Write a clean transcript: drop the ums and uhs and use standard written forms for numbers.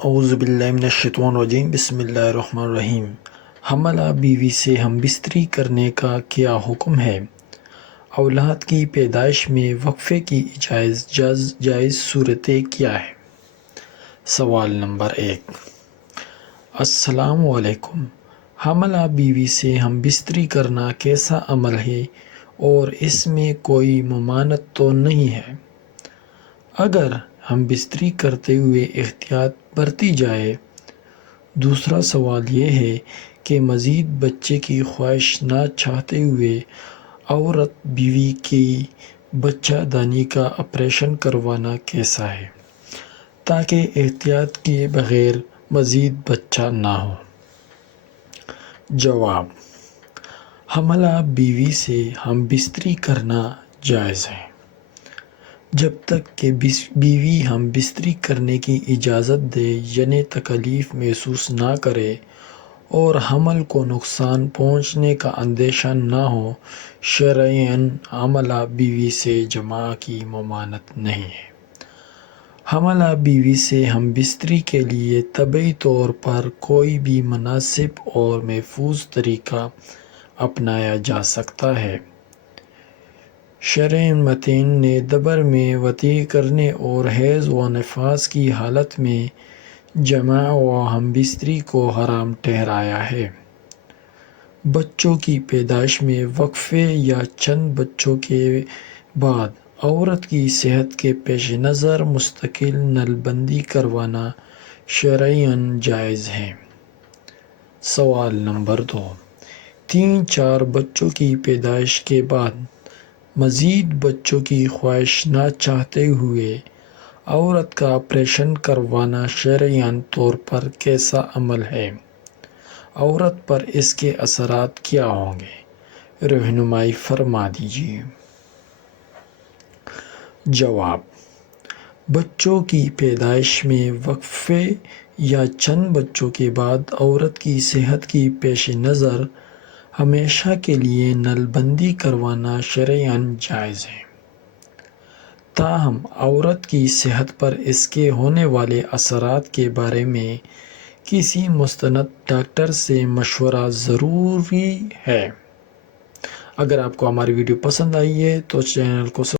اعوذ باللہ من الشیطان الرجیم بسم اللہ الرحمن الرحیم۔ حملہ بیوی سے ہم بستری کرنے کا کیا حکم ہے؟ اولاد کی پیدائش میں وقفے کی جائز صورتیں کیا ہیں؟ سوال نمبر 1۔ السلام علیکم۔ حملہ بیوی سے ہم بستری کرنا کیسا عمل ہے اور اس میں کوئی ممانعت تو نہیں ہے؟ اگر ہم بستری کرتے ہوئے احتیاط برتی جائے۔ دوسرا سوال یہ ہے کہ مزید بچے کی خواہش نہ چاہتے ہوئے عورت بیوی کی بچہ دانی کا آپریشن کروانا کیسا ہے تاکہ احتیاط کیے بغیر مزید بچہ نہ ہو؟ جواب: حملہ بیوی سے ہم بستری کرنا جائز ہے جب تک کہ بیوی ہم بستری کرنے کی اجازت دے، یعنی تکلیف محسوس نہ کرے اور حمل کو نقصان پہنچنے کا اندیشہ نہ ہو۔ شرعیاً حملہ بیوی سے جماع کی ممانعت نہیں ہے۔ حملہ بیوی سے ہم بستری کے لیے طبی طور پر کوئی بھی مناسب اور محفوظ طریقہ اپنایا جا سکتا ہے۔ شرعی متین نے دبر میں وطئی کرنے اور حیض و نفاس کی حالت میں جماع و ہم بستری کو حرام ٹھہرایا ہے۔ بچوں کی پیدائش میں وقفے یا چند بچوں کے بعد عورت کی صحت کے پیش نظر مستقل نل بندی کروانا شرعیاً جائز ہے۔ سوال نمبر 2۔ 3-4 بچوں کی پیدائش کے بعد مزید بچوں کی خواہش نہ چاہتے ہوئے عورت کا آپریشن کروانا شرعیاً طور پر کیسا عمل ہے؟ عورت پر اس کے اثرات کیا ہوں گے؟ رہنمائی فرما دیجیے۔ جواب: بچوں کی پیدائش میں وقفے یا چند بچوں کے بعد عورت کی صحت کی پیش نظر ہمیشہ کے لیے نل بندی کروانا شرعیاً جائز ہے۔ تاہم عورت کی صحت پر اس کے ہونے والے اثرات کے بارے میں کسی مستند ڈاکٹر سے مشورہ ضروری ہے۔ اگر آپ کو ہماری ویڈیو پسند آئی ہے تو چینل کو